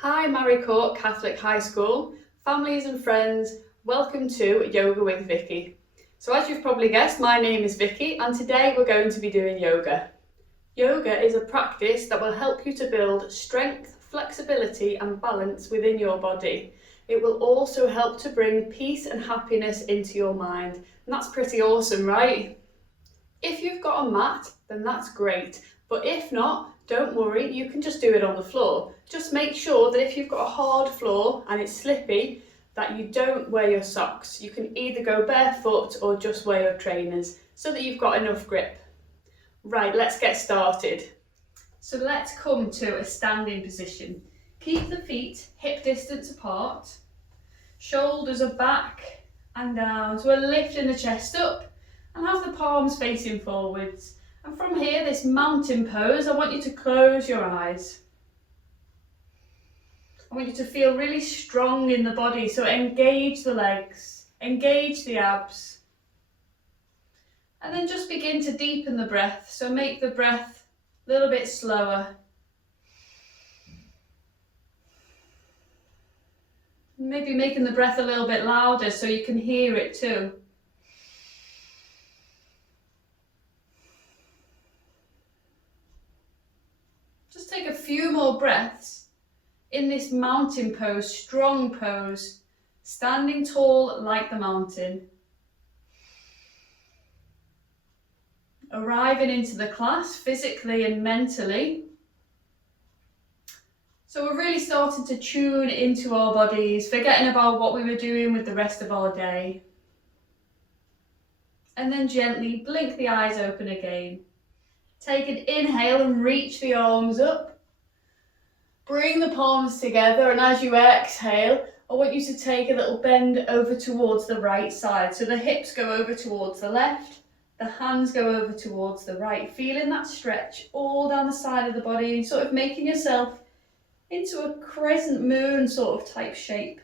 Hi Maricourt Catholic High School, families and friends, welcome to Yoga with Vicky. So as you've probably guessed, my name is Vicky and today we're going to be doing yoga. Yoga is a practice that will help you to build strength, flexibility and balance within your body. It will also help to bring peace and happiness into your mind, and that's pretty awesome, right? If you've got a mat, then that's great, but if not, don't worry, you can just do it on the floor. Just make sure that if you've got a hard floor and it's slippy, that you don't wear your socks. You can either go barefoot or just wear your trainers so that you've got enough grip. Right, let's get started. So let's come to a standing position. Keep the feet hip distance apart, shoulders are back and down, so we're lifting the chest up and have the palms facing forwards. And from here, this mountain pose, I want you to close your eyes. I want you to feel really strong in the body, so engage the legs, engage the abs. And then just begin to deepen the breath, so make the breath a little bit slower. Maybe making the breath a little bit louder so you can hear it too. Just take a few more breaths in this mountain pose, strong pose, standing tall like the mountain. Arriving into the class physically and mentally. So we're really starting to tune into our bodies, forgetting about what we were doing with the rest of our day. And then gently blink the eyes open again. Take an inhale and reach the arms up. Bring the palms together, and as you exhale, I want you to take a little bend over towards the right side. So the hips go over towards the left, the hands go over towards the right. Feeling that stretch all down the side of the body and sort of making yourself into a crescent moon sort of type shape.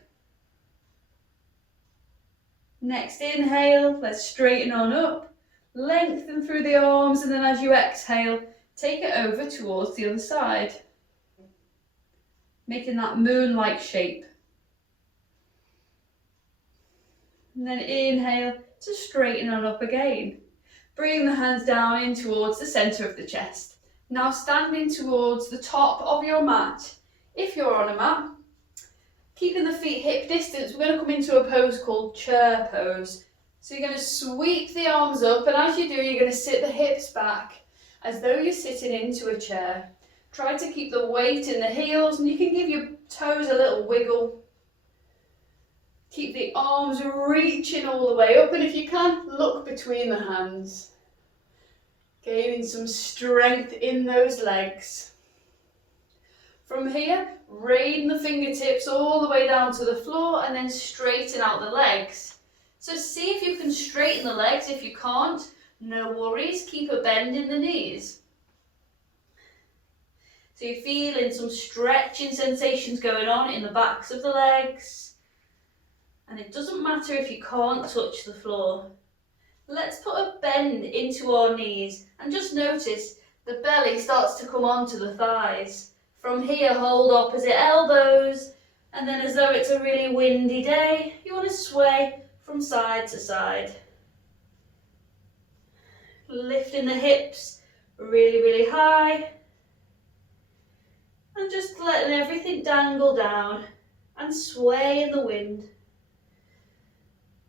Next inhale, let's straighten on up. Lengthen through the arms, and then as you exhale, take it over towards the other side. Making that moon-like shape. And then inhale to straighten on up again. Bring the hands down in towards the centre of the chest. Now standing towards the top of your mat. If you're on a mat, keeping the feet hip distance, we're going to come into a pose called chair pose. So you're going to sweep the arms up, and as you do, you're going to sit the hips back as though you're sitting into a chair. Try to keep the weight in the heels, and you can give your toes a little wiggle. Keep the arms reaching all the way up, and if you can, look between the hands. Gaining some strength in those legs. From here, rain the fingertips all the way down to the floor and then straighten out the legs. So see if you can straighten the legs. If you can't, no worries, keep a bend in the knees. So you're feeling some stretching sensations going on in the backs of the legs. And it doesn't matter if you can't touch the floor. Let's put a bend into our knees and just notice the belly starts to come onto the thighs. From here, hold opposite elbows, and then as though it's a really windy day, you want to sway from side to side. Lifting the hips really, really high, and just letting everything dangle down and sway in the wind.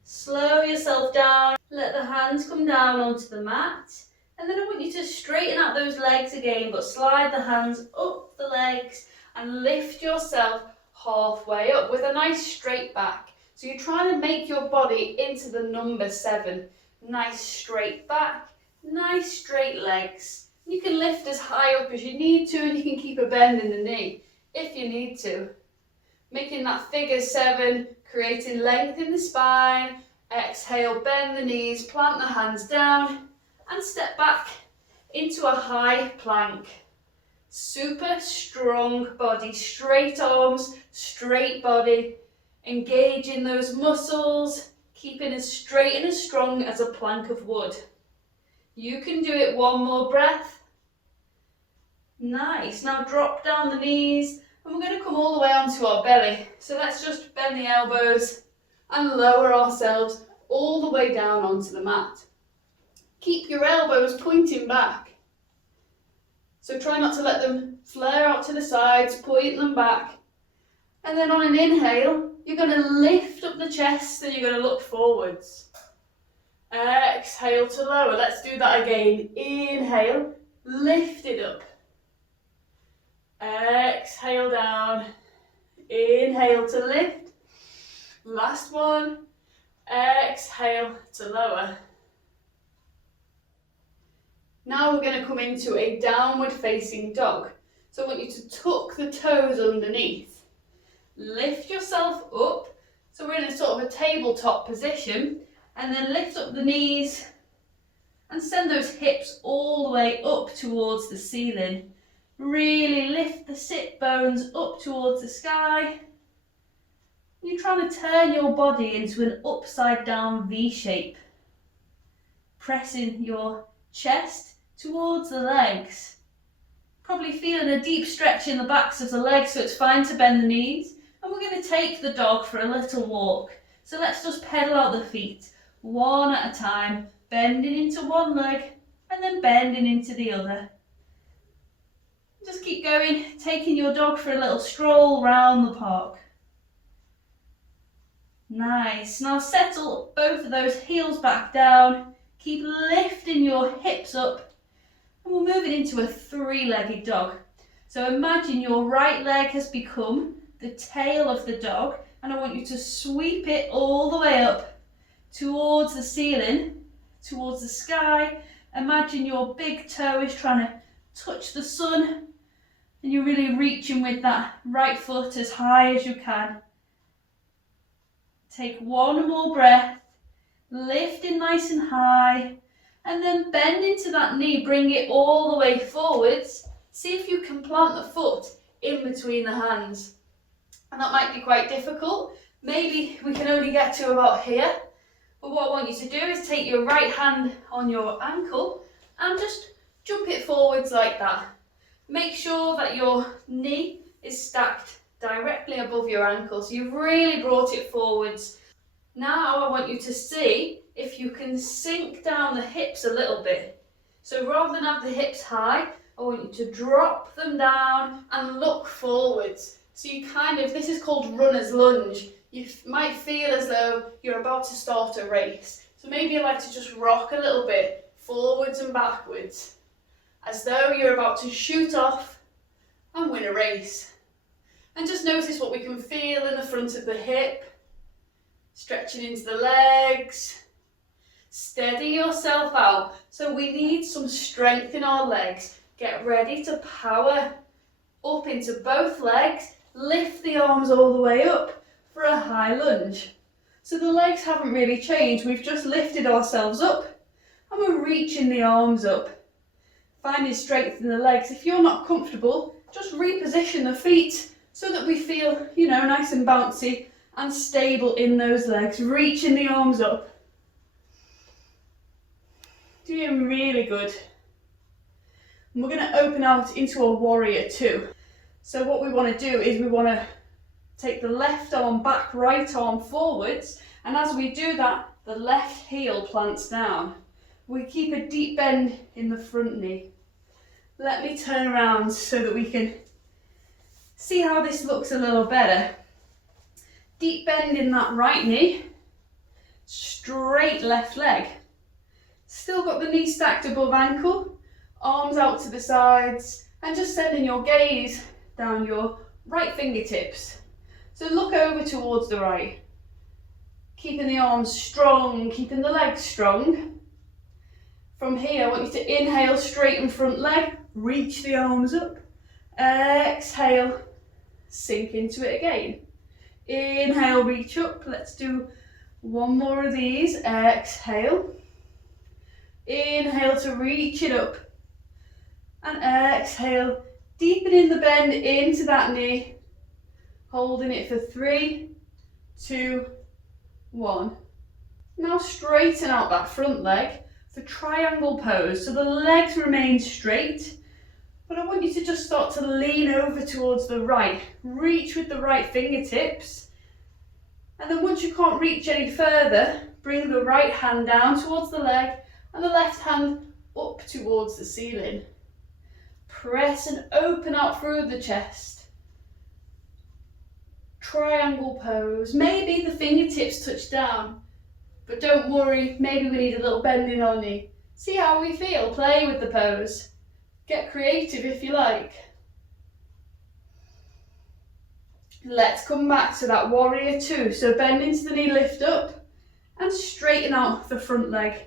Slow yourself down, let the hands come down onto the mat. And then I want you to straighten out those legs again, but slide the hands up the legs and lift yourself halfway up with a nice straight back. So you're trying to make your body into the number 7. Nice straight back, nice straight legs. You can lift as high up as you need to, and you can keep a bend in the knee if you need to. Making that figure 7, creating length in the spine. Exhale, bend the knees, plant the hands down, and step back into a high plank. Super strong body, straight arms, straight body, engaging those muscles, keeping as straight and as strong as a plank of wood. You can do it. One more breath. Nice. Now drop down the knees, and we're going to come all the way onto our belly. So let's just bend the elbows and lower ourselves all the way down onto the mat. Keep your elbows pointing back. So try not to let them flare out to the sides, point them back. And then on an inhale, you're going to lift up the chest and you're going to look forwards. Exhale to lower. Let's do that again. Inhale, lift it up. Exhale down. Inhale to lift. Last one. Exhale to lower. Now we're going to come into a downward facing dog. So I want you to tuck the toes underneath. Lift yourself up. So we're in a sort of a tabletop position. And then lift up the knees and send those hips all the way up towards the ceiling. Really lift the sit bones up towards the sky. You're trying to turn your body into an upside down V shape. Pressing your chest towards the legs. Probably feeling a deep stretch in the backs of the legs, so it's fine to bend the knees. And we're going to take the dog for a little walk. So let's just pedal out the feet, one at a time, bending into one leg and then bending into the other. Just keep going, taking your dog for a little stroll round the park. Nice. Now settle both of those heels back down. Keep lifting your hips up. And we're moving into a three-legged dog. So imagine your right leg has become the tail of the dog, and I want you to sweep it all the way up towards the ceiling, towards the sky. Imagine your big toe is trying to touch the sun, and you're really reaching with that right foot as high as you can. Take one more breath, lifting nice and high, and then bend into that knee, bring it all the way forwards. See if you can plant the foot in between the hands. And that might be quite difficult. Maybe we can only get to about here. But what I want you to do is take your right hand on your ankle and just jump it forwards like that. Make sure that your knee is stacked directly above your ankle. So you've really brought it forwards. Now I want you to see if you can sink down the hips a little bit. So rather than have the hips high, I want you to drop them down and look forwards. So you this is called runner's lunge. You might feel as though you're about to start a race. So maybe you like to just rock a little bit forwards and backwards, as though you're about to shoot off and win a race. And just notice what we can feel in the front of the hip, stretching into the legs. Steady yourself out. So we need some strength in our legs. Get ready to power up into both legs. Lift the arms all the way up for a high lunge. So the legs haven't really changed. We've just lifted ourselves up and we're reaching the arms up. Finding strength in the legs. If you're not comfortable, just reposition the feet so that we feel, nice and bouncy and stable in those legs. Reaching the arms up. Doing really good. And we're going to open out into a warrior two. So what we want to do is we want to take the left arm back, right arm forwards, and as we do that, the left heel plants down. We keep a deep bend in the front knee. Let me turn around so that we can see how this looks a little better. Deep bend in that right knee, straight left leg. Still got the knee stacked above ankle, arms out to the sides, and just sending your gaze down your right fingertips. So look over towards the right. Keeping the arms strong, keeping the legs strong. From here, I want you to inhale, straighten front leg, reach the arms up. Exhale, sink into it again. Inhale, reach up. Let's do one more of these. Exhale. Inhale to reach it up. And exhale, deepening the bend into that knee. Holding it for 3, 2, 1. Now straighten out that front leg for triangle pose. So the legs remain straight. But I want you to just start to lean over towards the right. Reach with the right fingertips. And then once you can't reach any further, bring the right hand down towards the leg and the left hand up towards the ceiling. Press and open out through the chest. Triangle pose. Maybe the fingertips touch down, but don't worry, maybe we need a little bend in our knee. See how we feel, play with the pose. Get creative if you like. Let's come back to that warrior two. So bend into the knee, lift up and straighten out the front leg.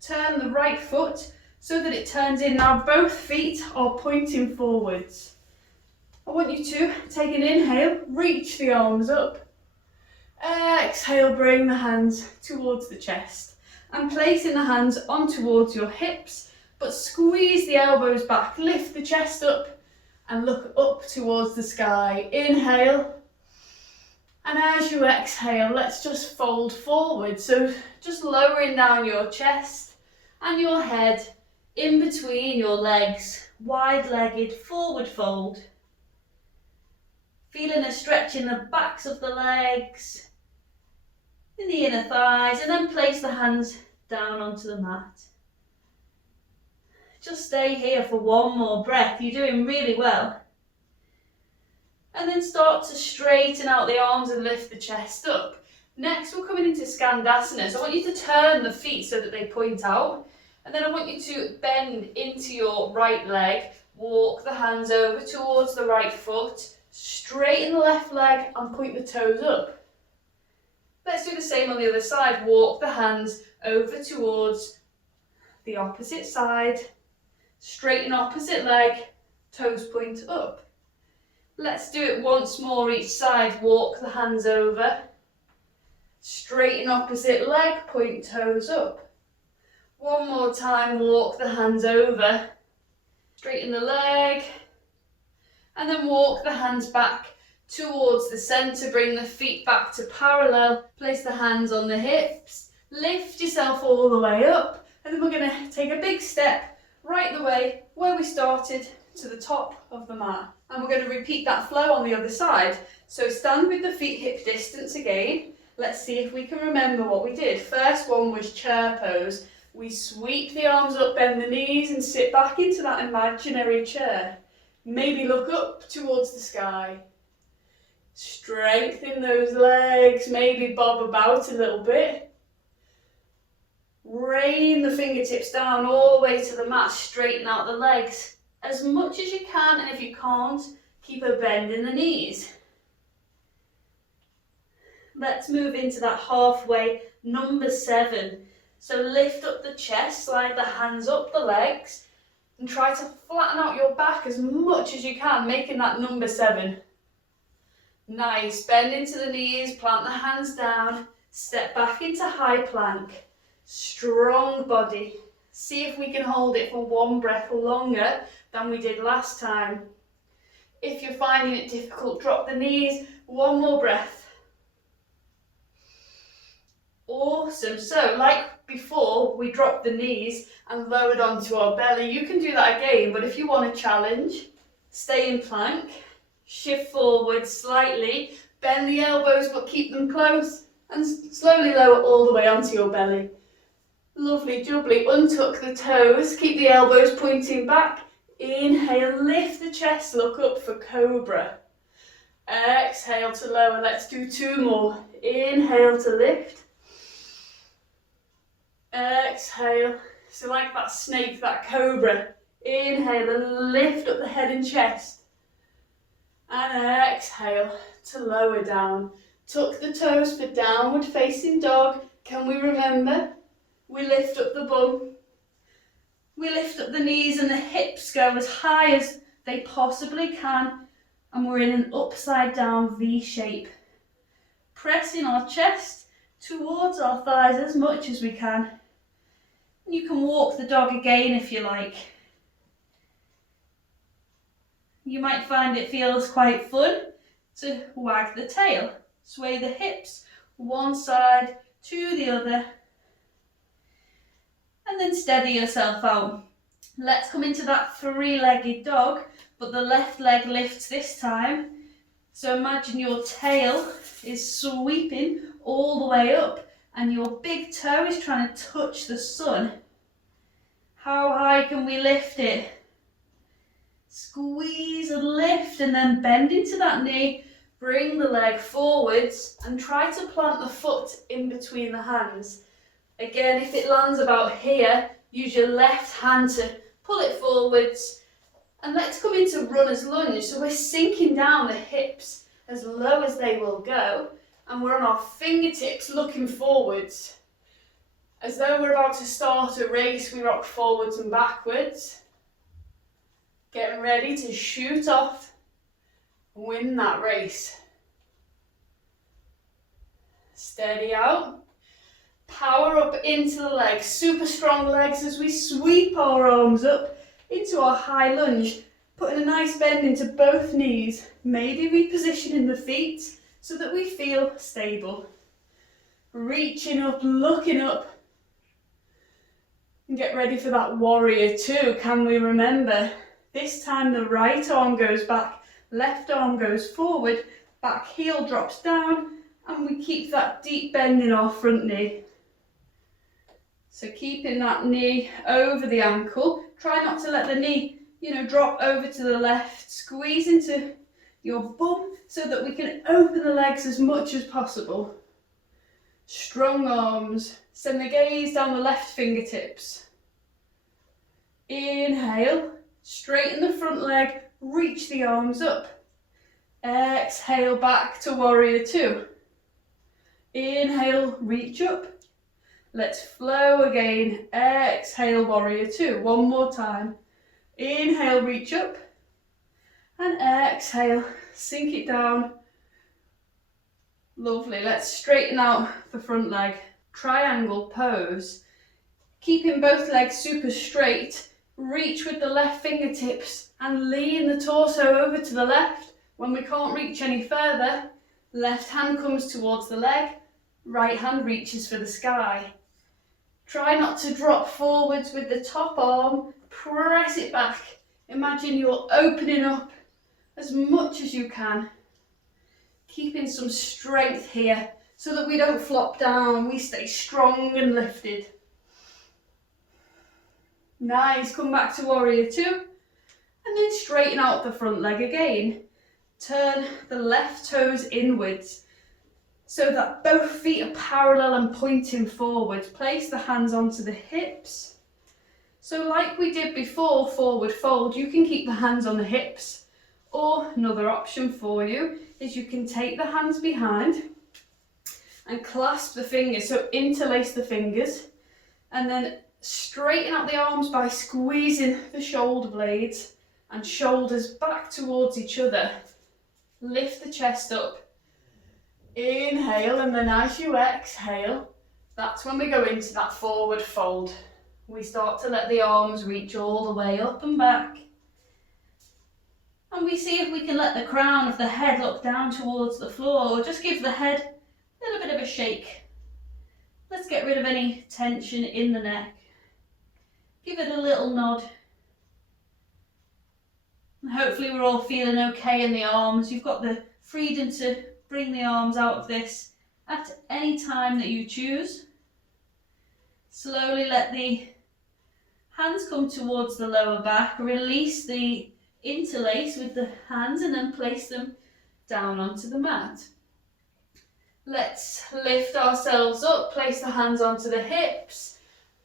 Turn the right foot so that it turns in. Now both feet are pointing forwards. I want you to take an inhale, reach the arms up. Exhale, bring the hands towards the chest and placing the hands on towards your hips, but squeeze the elbows back, lift the chest up and look up towards the sky. Inhale, and as you exhale, let's just fold forward. So just lowering down your chest and your head in between your legs, wide-legged forward fold. Feeling a stretch in the backs of the legs, in the inner thighs, and then place the hands down onto the mat. Just stay here for one more breath. You're doing really well. And then start to straighten out the arms and lift the chest up. Next, we're coming into Scandanus. I want you to turn the feet so that they point out. And then I want you to bend into your right leg. Walk the hands over towards the right foot. Straighten the left leg and point the toes up. Let's do the same on the other side. Walk the hands over towards the opposite side. Straighten opposite leg, toes point up. Let's do it once more each side. Walk the hands over. Straighten opposite leg, point toes up. One more time, walk the hands over. Straighten the leg. And then walk the hands back towards the centre. Bring the feet back to parallel. Place the hands on the hips. Lift yourself all the way up. And then we're going to take a big step right the way where we started to the top of the mat. And we're going to repeat that flow on the other side. So stand with the feet hip distance again. Let's see if we can remember what we did. First one was chair pose. We sweep the arms up, bend the knees and sit back into that imaginary chair. Maybe look up towards the sky. Strengthen those legs, maybe bob about a little bit. Rain the fingertips down all the way to the mat, straighten out the legs as much as you can, and if you can't, keep a bend in the knees. Let's move into that halfway, number 7. So lift up the chest, slide the hands up the legs, and try to flatten out your back as much as you can, making that number 7. Nice, bend into the knees, plant the hands down, step back into high plank. Strong body. See if we can hold it for one breath longer than we did last time. If you're finding it difficult, drop the knees. One more breath. Awesome. So, like before, we dropped the knees and lowered onto our belly. You can do that again, but if you want a challenge, stay in plank, shift forward slightly, bend the elbows but keep them close, and slowly lower all the way onto your belly. Lovely jubbly. Untuck the toes, keep the elbows pointing back. Inhale, lift the chest, look up for cobra. Exhale to lower. Let's do 2 more. Inhale to lift. Exhale. So like that snake, that cobra. Inhale and lift up the head and chest. And exhale to lower down. Tuck the toes for downward facing dog. Can we remember? We lift up the bum. We lift up the knees and the hips go as high as they possibly can. And we're in an upside down V shape. Pressing our chest towards our thighs as much as we can. You can walk the dog again if you like. You might find it feels quite fun to wag the tail. Sway the hips one side to the other. And then steady yourself out. Let's come into that three-legged dog, but the left leg lifts this time. So imagine your tail is sweeping all the way up and your big toe is trying to touch the sun. How high can we lift it? Squeeze and lift, and then bend into that knee. Bring the leg forwards and try to plant the foot in between the hands. Again, if it lands about here, use your left hand to pull it forwards. And let's come into runner's lunge. So we're sinking down the hips as low as they will go. And we're on our fingertips looking forwards. As though we're about to start a race, we rock forwards and backwards. Getting ready to shoot off and win that race. Steady out. Power up into the legs, super strong legs as we sweep our arms up into our high lunge, putting a nice bend into both knees, maybe repositioning the feet so that we feel stable. Reaching up, looking up, and get ready for that warrior two. Can we remember? This time the right arm goes back, left arm goes forward, back heel drops down, and we keep that deep bend in our front knee. So keeping that knee over the ankle, try not to let the knee, drop over to the left, squeeze into your bum so that we can open the legs as much as possible. Strong arms, send the gaze down the left fingertips. Inhale, straighten the front leg, reach the arms up. Exhale back to warrior two. Inhale, reach up. Let's flow again. Exhale, warrior two. One more time. Inhale, reach up. And exhale, sink it down. Lovely. Let's straighten out the front leg. Triangle pose. Keeping both legs super straight. Reach with the left fingertips and lean the torso over to the left. When we can't reach any further, left hand comes towards the leg, right hand reaches for the sky. Try not to drop forwards with the top arm, press it back. Imagine you're opening up as much as you can. Keeping some strength here so that we don't flop down, we stay strong and lifted. Nice, come back to warrior two, and then straighten out the front leg again. Turn the left toes inwards so that both feet are parallel and pointing forward. Place the hands onto the hips. So like we did before, forward fold, you can keep the hands on the hips, or another option for you is you can take the hands behind and clasp the fingers, so interlace the fingers, and then straighten out the arms by squeezing the shoulder blades and shoulders back towards each other. Lift the chest up. Inhale, and then as you exhale, that's when we go into that forward fold. We start to let the arms reach all the way up and back. And we see if we can let the crown of the head look down towards the floor, or just give the head a little bit of a shake. Let's get rid of any tension in the neck. Give it a little nod. And hopefully we're all feeling okay in the arms. You've got the freedom to bring the arms out of this at any time that you choose. Slowly let the hands come towards the lower back. Release the interlace with the hands and then place them down onto the mat. Let's lift ourselves up, place the hands onto the hips,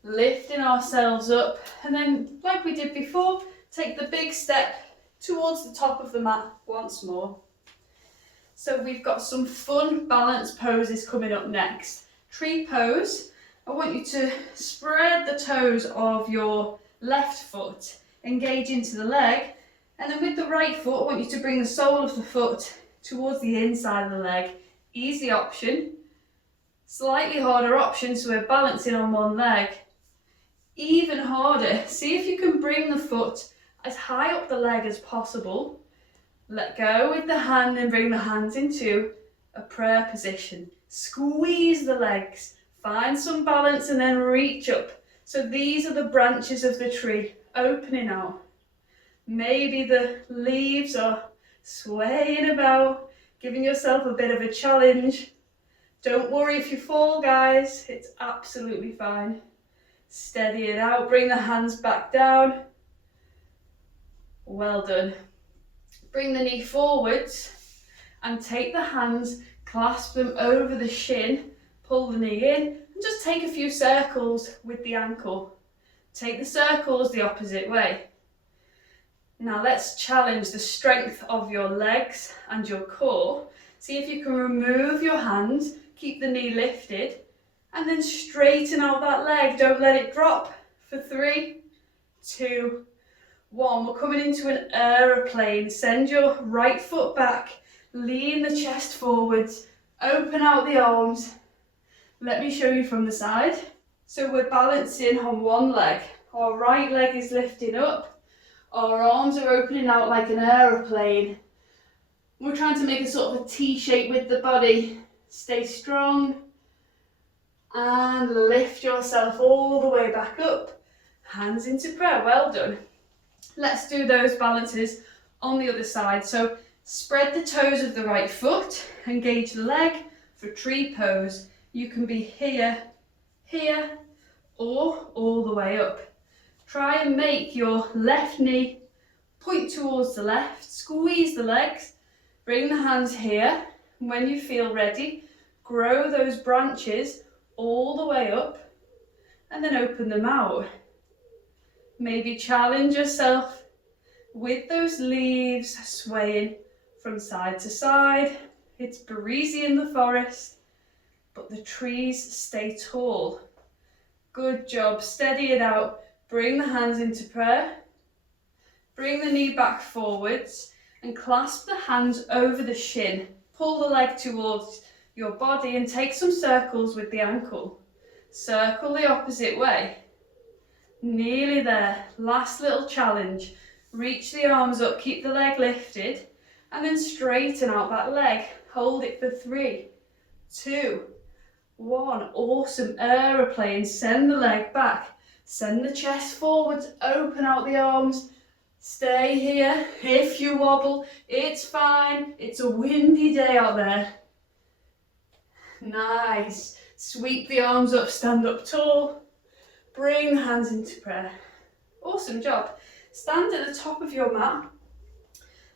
lifting ourselves up, and then like we did before, take the big step towards the top of the mat once more. So we've got some fun balance poses coming up next. Tree pose. I want you to spread the toes of your left foot, engage into the leg, and then with the right foot, I want you to bring the sole of the foot towards the inside of the leg. Easy option, slightly harder option, so we're balancing on one leg. Even harder, see if you can bring the foot as high up the leg as possible. Let go with the hand and bring the hands into a prayer position. Squeeze the legs, find some balance and then reach up. So these are the branches of the tree. opening out. Maybe the leaves are swaying about, giving yourself a bit of a challenge. Don't worry if you fall, guys, it's absolutely fine. Steady it out, bring the hands back down. Well done. Bring the knee forwards and take the hands, clasp them over the shin, pull the knee in, and just take a few circles with the ankle. Take the circles the opposite way. Now let's challenge the strength of your legs and your core. See if you can remove your hands, keep the knee lifted, and then straighten out that leg. Don't let it drop. For 3, 2, 1. We're coming into an aeroplane. Send your right foot back, lean the chest forwards, open out the arms. Let me show you from the side. So we're balancing on one leg. Our right leg is lifting up. Our arms are opening out like an aeroplane. We're trying to make a sort of a T shape with the body. Stay strong and lift yourself all the way back up. Hands into prayer. Well done. Let's do those balances on the other side. So spread the toes of the right foot, engage the leg for tree pose. You can be here, here, or all the way up. Try and make your left knee point towards the left, squeeze the legs, bring the hands here. When you feel ready, grow those branches all the way up and then open them out. Maybe challenge yourself with those leaves swaying from side to side. It's breezy in the forest, but the trees stay tall. Good job, steady it out. Bring the hands into prayer. Bring the knee back forwards and clasp the hands over the shin. Pull the leg towards your body and take some circles with the ankle. Circle the opposite way. Nearly there. Last little challenge. Reach the arms up, keep the leg lifted, and then straighten out that leg. Hold it for 3, 2, 1. Awesome. Aeroplane. Send the leg back. Send the chest forwards, open out the arms. Stay here. If you wobble, it's fine. It's a windy day out there. Nice. Sweep the arms up, stand up tall. Bring the hands into prayer. Awesome job. Stand at the top of your mat.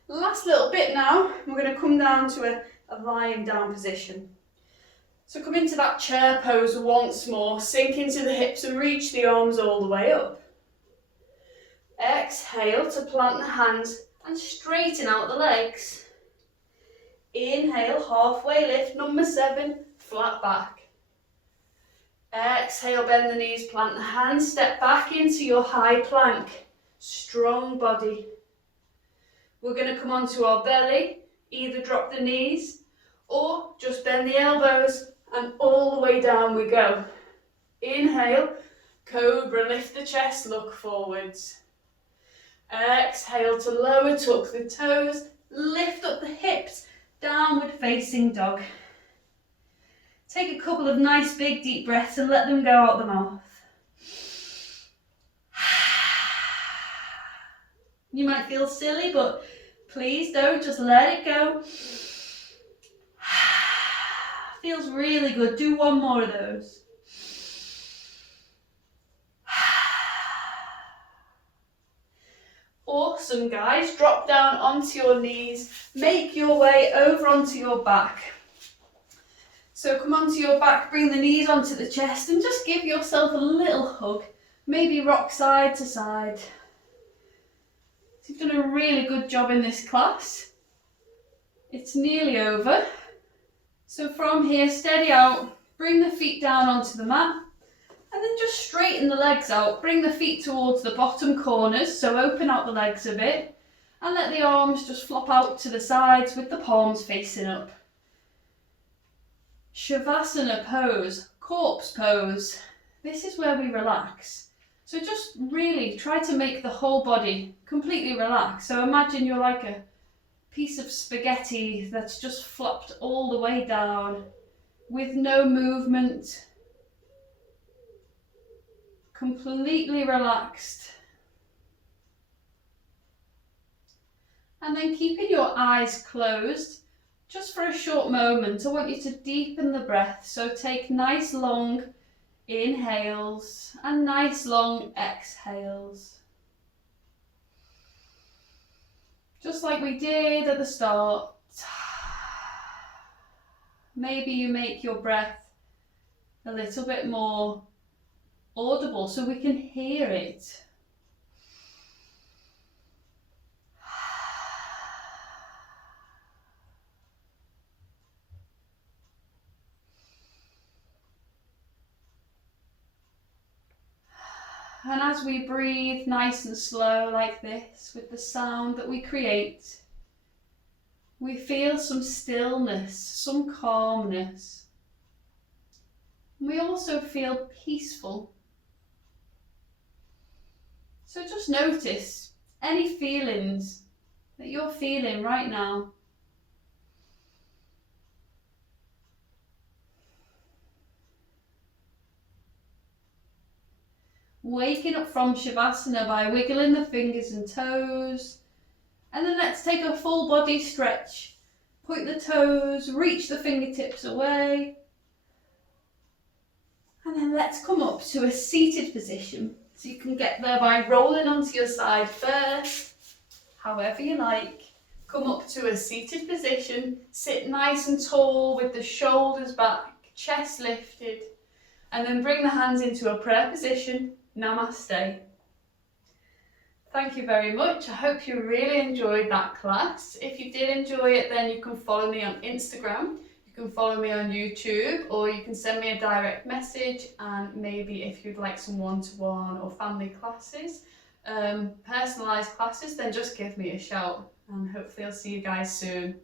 Last little bit now. We're going to come down to a lying down position. So come into that chair pose once more, sink into the hips and reach the arms all the way up. Exhale to plant the hands and straighten out the legs. Inhale, halfway lift, number 7, flat back. Exhale, bend the knees, plant the hands, step back into your high plank. Strong body. We're going to come onto our belly, either drop the knees or just bend the elbows. And all the way down we go. Inhale, cobra, lift the chest, look forwards. Exhale to lower, tuck the toes, lift up the hips, downward facing dog. Take a couple of nice big deep breaths and let them go out the mouth. You might feel silly, but please don't, just let it go. Feels really good. Do one more of those. Awesome, guys. Drop down onto your knees. Make your way over onto your back. So come onto your back, bring the knees onto the chest and just give yourself a little hug. Maybe rock side to side. So you've done a really good job in this class. It's nearly over. So from here, steady out, bring the feet down onto the mat, and then just straighten the legs out. Bring the feet towards the bottom corners, so open out the legs a bit, and let the arms just flop out to the sides with the palms facing up. Shavasana pose, corpse pose. This is where we relax. So just really try to make the whole body completely relax. So imagine you're like a piece of spaghetti that's just flopped all the way down with no movement, completely relaxed. And then keeping your eyes closed, just for a short moment, I want you to deepen the breath. So take nice long inhales and nice long exhales. Just like we did at the start. Maybe you make your breath a little bit more audible so we can hear it. And as we breathe nice and slow like this, with the sound that we create, we feel some stillness, some calmness. We also feel peaceful. So just notice any feelings that you're feeling right now. Waking up from Shavasana by wiggling the fingers and toes. And then let's take a full body stretch. Point the toes, reach the fingertips away. And then let's come up to a seated position. So you can get there by rolling onto your side first, however you like. Come up to a seated position, sit nice and tall with the shoulders back, chest lifted, and then bring the hands into a prayer position. Namaste. Thank you very much. I hope you really enjoyed that class. If you did enjoy it, then you can follow me on Instagram, you can follow me on YouTube, or you can send me a direct message, and maybe if you'd like some one-to-one or family classes, personalised classes, then just give me a shout, and hopefully I'll see you guys soon.